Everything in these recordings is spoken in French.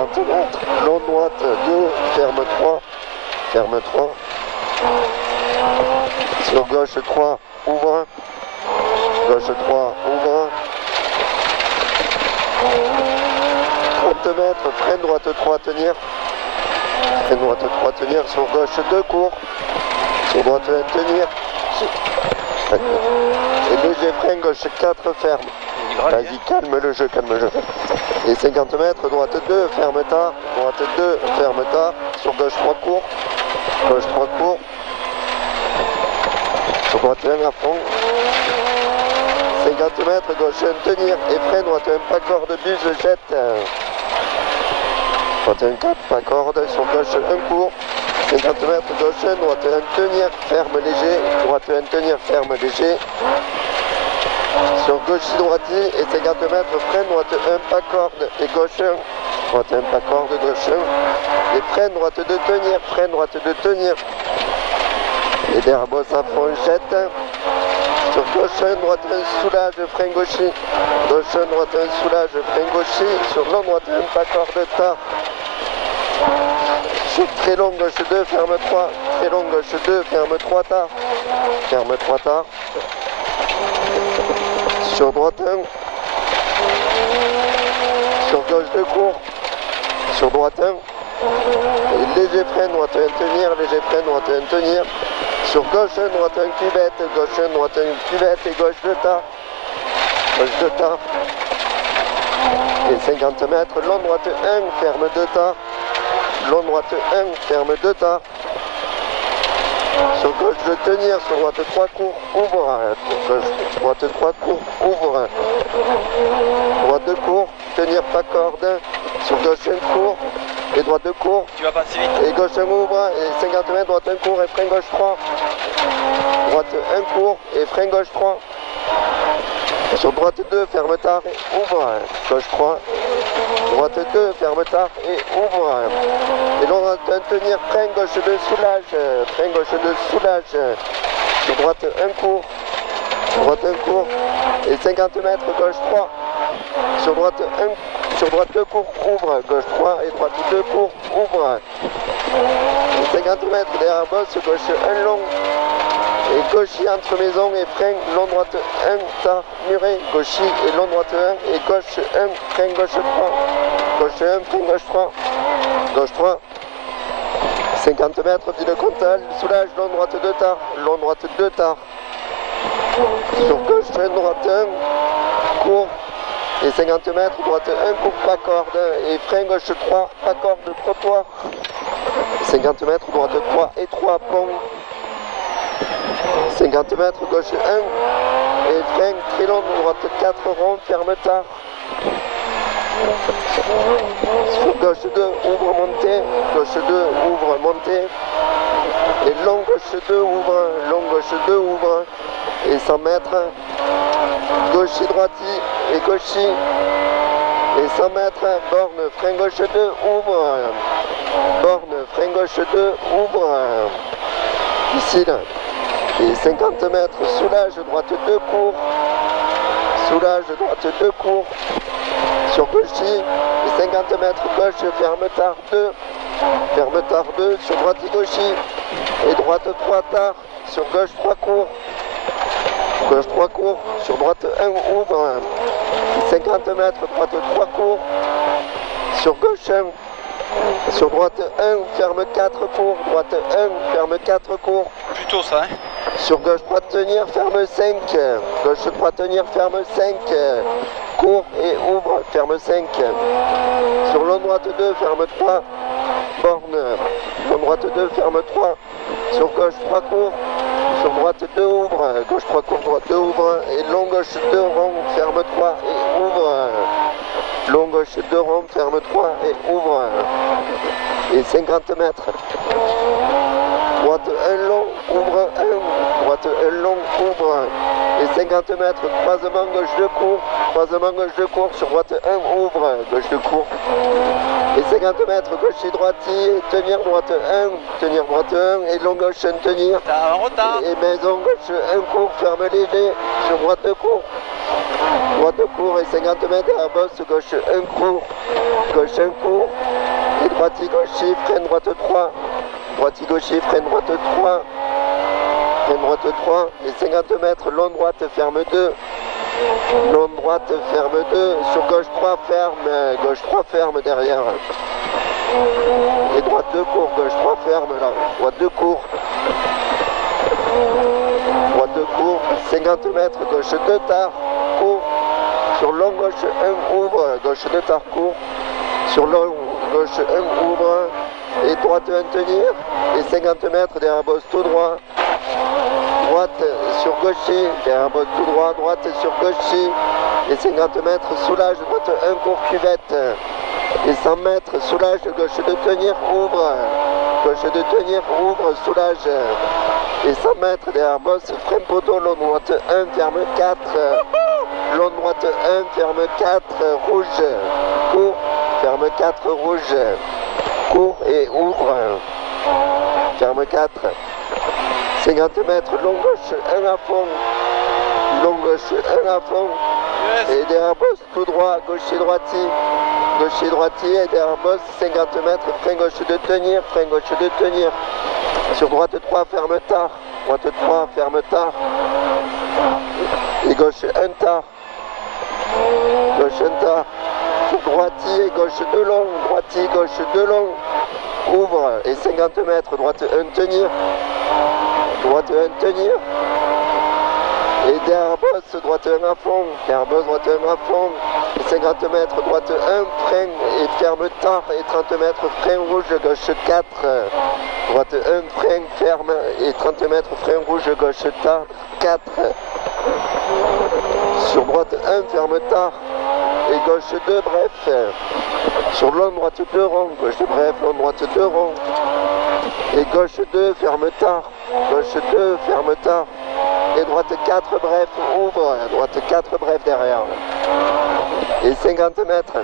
50 mètres, long droite 2, ferme 3, ferme 3. Sur gauche 3, ouvre. Gauche 3, ouvre. 30 mètres, freine droite 3, tenir. Freine droite 3, tenir. Sur gauche 2, court. Sur droite 1, tenir. Et léger frein, gauche 4, ferme. Vas-y, calme le jeu, calme le jeu. Et 50 mètres, droite 2, ferme tard. Droite 2, ferme tard. Sur gauche 3, court. Gauche 3, court. Sur droite 1, à fond. 50 mètres, gauche 1, tenir. Et frein, droite 1, pas corde, bus, jette. Droite 1, 4, pas corde. Sur gauche 1, court. 50 mètres, gauche 1, droite 1, tenir. Ferme léger. Droite 1, tenir, ferme léger. Sur gauche droitier et 50 mètres, freine, droite 1, pas corde. Et gauche 1. Droite 1, pas corde, gauche 1. Et freine, droite 2, tenir. Freine, droite 2, tenir. Et derrière bosse à fond, jette. Sur gauche 1, droite 1, soulage, frein gaucher. Gauche 1, droite 1, soulage, frein gaucher. Sur long, droite 1, pas corde, tard. Sur très long, gauche 2, ferme 3. Très long, gauche 2, ferme 3, tard. Ferme 3, tard. Sur droite 1. Sur gauche 2, court. Sur droite 1. Et léger frein, droite 1, tenir. Léger frein, droite 1, tenir. Sur gauche 1, droite 1, cuvette. Gauche 1, droite 1, cuvette. Et gauche 2, tard. Gauche 2, tard. Et 50 mètres, long droite 1, ferme 2, tard. Long droite 1, ferme 2, tard. Sur gauche de tenir, sur droite 3, court, ouvre. Gauche, droite 3, court, ouvre. Droite de court, tenir pas corde. Sur gauche 1, court. Et droite de court. Tu vas pas assez vite. Et gauche 1, ouvre. Et 50 mètres, droite 1, court. Et frein gauche 3. Droite 1, court. Et frein gauche 3. Sur droite 2, ferme tard et ouvre. Gauche 3. Droite 2, ferme tard et ouvre. Et long droite 1, tenir, frein gauche 2, soulage. Frein gauche 2, soulage. Sur droite 1, court. Droite 1, court. Et 50 mètres, gauche 3. Sur droite 1, sur droite 2, court, ouvre. Gauche 3 et droite 2, court, ouvre. Et 50 mètres derrière bosse, gauche 1, long. Et gauchis entre maison et frein, long droite 1, tard, muret, gauchis et long droite 1, et gauche 1, frein gauche 3, gauche 1, frein gauche 3, gauche 3, 50 mètres, ville Comtal, soulage, long droite 2, tard, long droite 2, tard, sur gauche 1, droite 1, court, et 50 mètres, droite 1, court, pas corde, et frein gauche 3, pas corde, trottoir, 50 mètres, droite 3 et 3, pont, 50 mètres, gauche 1, et frein très long, droite 4, rond, ferme tard. Sur gauche 2, ouvre, montée, gauche 2, ouvre, montée. Et long, gauche 2, ouvre, long, gauche 2, ouvre. Et 100 mètres, gauche droiti et gauchi. Et 100 mètres, borne, frein gauche 2, ouvre. Borne, frein gauche 2, ouvre. Ici, là. Et 50 mètres, soulage, droite 2, court. Soulage, droite 2, court. Sur gauche, et 50 mètres, gauche, ferme tard 2. Ferme tard 2, sur droite et gauche. Et droite 3, tard. Sur gauche 3, court. Gauche 3, court. Sur droite 1, ouvre. Et 50 mètres, droite 3, court. Sur gauche 1. Sur droite 1, ferme 4, court. Droite 1, ferme 4, court. Plutôt ça, hein. Sur gauche droite tenir, ferme 5. Gauche droite tenir, ferme 5. Court et ouvre, ferme 5. Sur long droite 2, ferme 3. Borne. Long droite 2, ferme 3. Sur gauche 3, court. Sur droite 2, ouvre. Gauche 3, court, droite 2, ouvre. Et long gauche 2, rond, ferme 3 et ouvre. Long gauche 2, rond, ferme 3 et ouvre. Et 50 mètres. Droite 1 long, ouvre 1, droite 1 long, ouvre 1. Et 50 mètres, croisement gauche de court, croisement gauche de court, sur droite 1, ouvre, gauche de court. Et 50 mètres, gauche et droite, tenir droite 1, tenir droite 1, et long gauche 1, tenir. T'as un retard. Et maison gauche 1, court, ferme léger, sur droite de court. droite 2 court et 50 mètres derrière boss, gauche 1 court, gauche 1 court, et droite gauche, freine droite 3, droite gauche, freine droite 3, freine droite 3, et 50 mètres, long droite, ferme 2, long droite, ferme 2, sur gauche 3, ferme, gauche 3, ferme derrière, et droite 2 court, gauche 3, ferme là, droite 2 court, droite 2 court, 50 mètres, gauche 2 tard, court, sur long gauche 1 ouvre, gauche 2 tard court, sur long gauche 1 ouvre, et droite 1 tenir, et 50 mètres derrière boss tout droit, droite sur gaucher, derrière boss tout droit, droite sur gaucher, et 50 mètres soulage, droite 1 court cuvette, et 100 mètres soulage, gauche de tenir, ouvre, gauche de tenir, ouvre, soulage, et 100 mètres derrière boss, freine poteau, long droite 1, ferme 4, long droite 1, ferme 4, rouge, court, ferme 4, rouge, court et ouvre, ferme 4, 50 mètres, long gauche 1 à fond, long gauche 1 à fond, et derrière boss tout droit, gaucher droitier, et derrière boss 50 mètres, frein gauche de tenir, frein gauche de tenir, sur droite 3, ferme tard, droite 3, ferme tard, et gauche 1 tard, gauche 1 tard, sur droitier, gauche 2 long, droitier, gauche 2 long, ouvre, et 50 mètres, droite 1 tenir, droite 1 tenir, et derrière boss, droite 1 à fond, derrière boss, droite 1 à fond, et 50 mètres, droite 1, frein et ferme tard, et 30 mètres, frein rouge, gauche 4, droite 1, frein, ferme, et 30 mètres, frein rouge, gauche tard, 4, sur droite 1, ferme tard, et gauche 2, bref, sur long droite 2 rond, gauche bref, long droite 2 rond, et gauche 2, ferme tard, gauche 2, ferme tard, et droite 4, bref, ouvre, droite 4, bref derrière, et 50 mètres,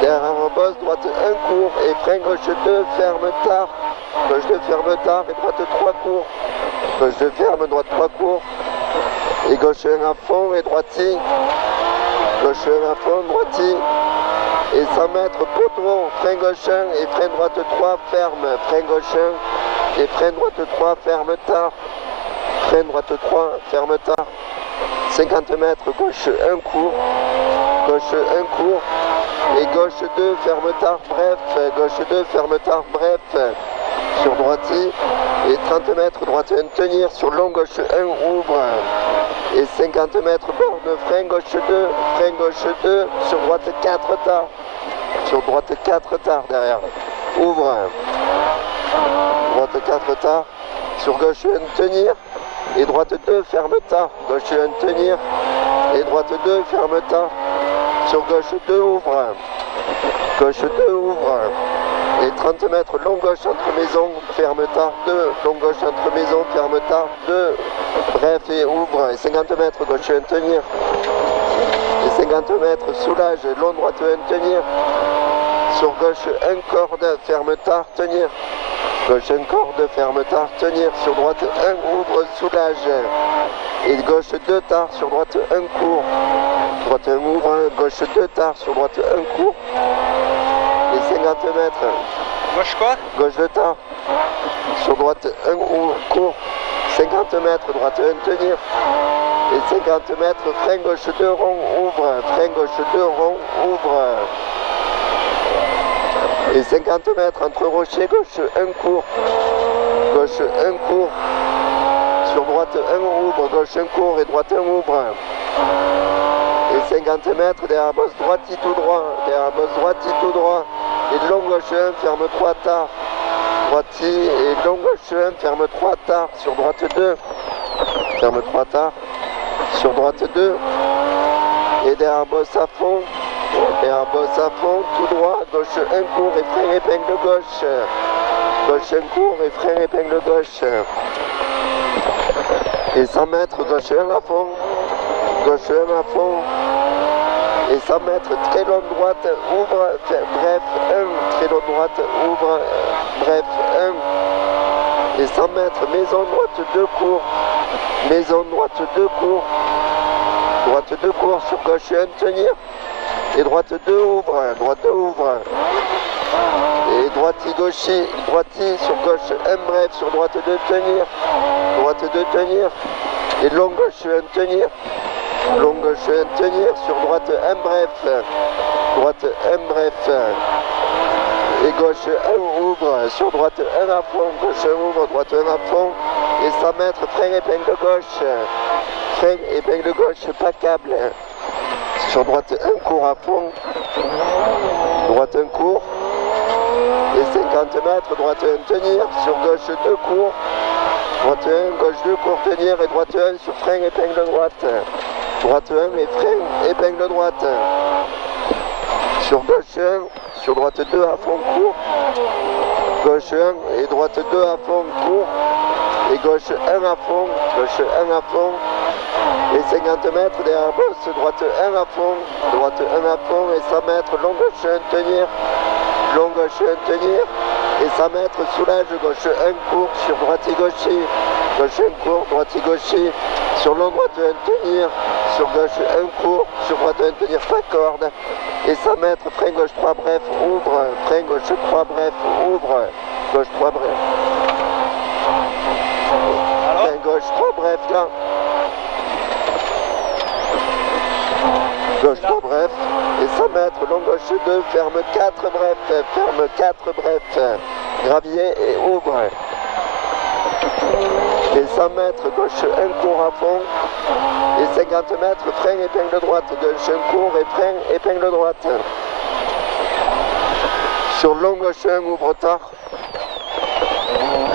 derrière un boss, droite 1 court, et frein gauche 2, ferme tard, gauche 2, ferme tard, et droite 3 court, gauche 2, ferme, droite 3 court, et gauche 1 à fond, et droitier, gauche 1 à fond, droitier, et 100 mètres, poteau, frein gauche 1, et frein droite 3, ferme, frein gauche 1, et frein droite 3, ferme tard, frein droite 3, ferme tard, 50 mètres, gauche 1 court, gauche 1 court, et gauche 2, ferme tard, bref, gauche 2, ferme tard, bref, sur droitier, et 30 mètres, droite 1 tenir, sur long gauche 1, ouvre, et 50 mètres, borne, frein gauche 2, sur droite 4 tard, sur droite 4 tard derrière, ouvre, droite 4 tard, sur gauche 1 tenir, et droite 2, ferme tard, gauche 1 tenir, et droite 2, ferme tard, sur gauche 2, ouvre, gauche 2, ouvre, et 30 mètres, long gauche entre maison, ferme tard, 2, long gauche entre maison, ferme tard, 2, bref, et ouvre, et 50 mètres, gauche 1 tenir, et 50 mètres, soulage, long droite 1 tenir, sur gauche 1 corde, ferme tard, tenir, gauche 1 corde, ferme tard, tenir, sur droite 1 ouvre, soulage, et gauche 2 tard, sur droite 1 court, droite 1 ouvre, gauche 2 tard, sur droite 1 court, et 50 mètres, Gauche quoi? gauche 2 tard, sur droite 1 court, 50 mètres, droite 1 tenir, et 50 mètres, frein gauche 2 rond, ouvre, frein gauche 2 rond, ouvre, et 50 mètres entre rochers, gauche 1 court, gauche 1 court, sur droite 1 ouvre, gauche 1 court et droite 1 ouvre, et 50 mètres derrière boss droitier tout droit, derrière boss droitier tout droit, et long gauche 1, ferme 3 tard, droitier et long gauche 1, ferme 3 tard, sur droite 2, ferme 3 tard, sur droite 2, et derrière boss à fond, et un boss à fond, tout droit, gauche 1 court et frein épingle gauche, gauche 1 court et frein épingle gauche, et 100 mètres, gauche 1 à fond, gauche 1 à fond, et 100 mètres, très longue droite, ouvre, bref 1, très longue droite, ouvre, bref 1, et 100 mètres, maison droite 2 court, maison droite 2 court, droite 2 court, sur gauche 1 tenir, et droite 2 ouvre, droite 2 ouvre, et droite gauchis, droite sur gauche 1 bref, sur droite 2 tenir, droite 2 tenir, et long gauche 1 tenir, long gauche 1 tenir, sur droite 1 bref, droite 1 bref, et gauche 1 ouvre, sur droite 1 à fond, gauche 1 ouvre, droite 1 à fond, et 100 mètres, frein épingle gauche, frein épingle gauche, pas câble, sur droite 1 court à fond, droite 1 court, et 50 mètres, droite 1 tenir, sur gauche 2 court, droite 1, gauche 2 court tenir, et droite 1 sur frein épingle droite, droite 1 et frein épingle droite, sur gauche 1, sur droite 2 à fond court, gauche 1 et droite 2 à fond court, et gauche 1 à fond, gauche 1 à fond, et 50 mètres derrière bosse, droite 1 à fond, droite 1 à fond, et 100 mètres, long gauche 1 tenir, long gauche 1 tenir, et 100 mètres, soulage, gauche 1 court, sur droite et gaucher, gauche 1 court, droite et gaucher, sur long droite 1 tenir, sur gauche 1 court, sur droite 1 tenir, pas corde, et 100 mètres, frein gauche 3 bref, ouvre, frein gauche 3 bref, ouvre, gauche 3 bref. Frein gauche 3 bref là. Gauche 3 bref, et 100 mètres, long gauche 2, ferme 4 bref, ferme 4 bref, gravier et ouvre. Et 100 mètres, gauche 1 court à fond, et 50 mètres, frein épingle droite, gauche 1 court et frein épingle droite. Sur long gauche 1, ouvre tard,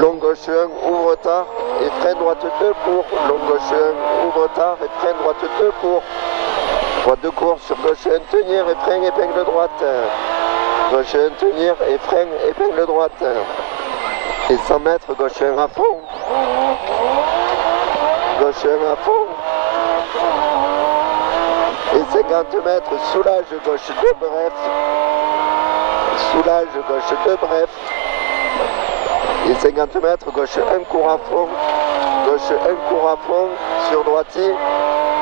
long gauche 1, ouvre tard, et frein droite 2 court, long gauche 1, ouvre tard, et frein droite 2 court. Droite 2 court, sur gauche 1 tenir, et frein épingle droite. Gauche 1 tenir, et frein épingle droite. Et 100 mètres, gauche 1 à fond. Gauche 1 à fond. Et 50 mètres, soulage, gauche 2 bref. Soulage, gauche 2 bref. Et 50 mètres, gauche 1 court à fond. Gauche 1 court à fond, sur droitier.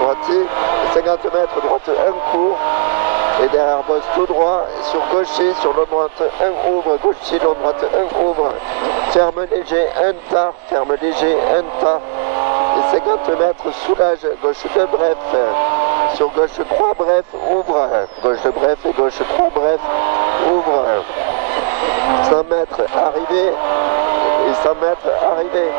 Droitier. Et 50 mètres, droite 1 court. Et derrière bosse tout droit, sur gaucher, sur long droite 1 ouvre, gaucher, long droite 1 ouvre. Ferme léger, 1 tard, ferme léger, 1 tard. Et 50 mètres, soulage, gauche 2 bref. Sur gauche 3 bref, ouvre. Gauche bref et gauche 3 bref, ouvre. 100 mètres, arrivé. Et 100 mètres, arrivé.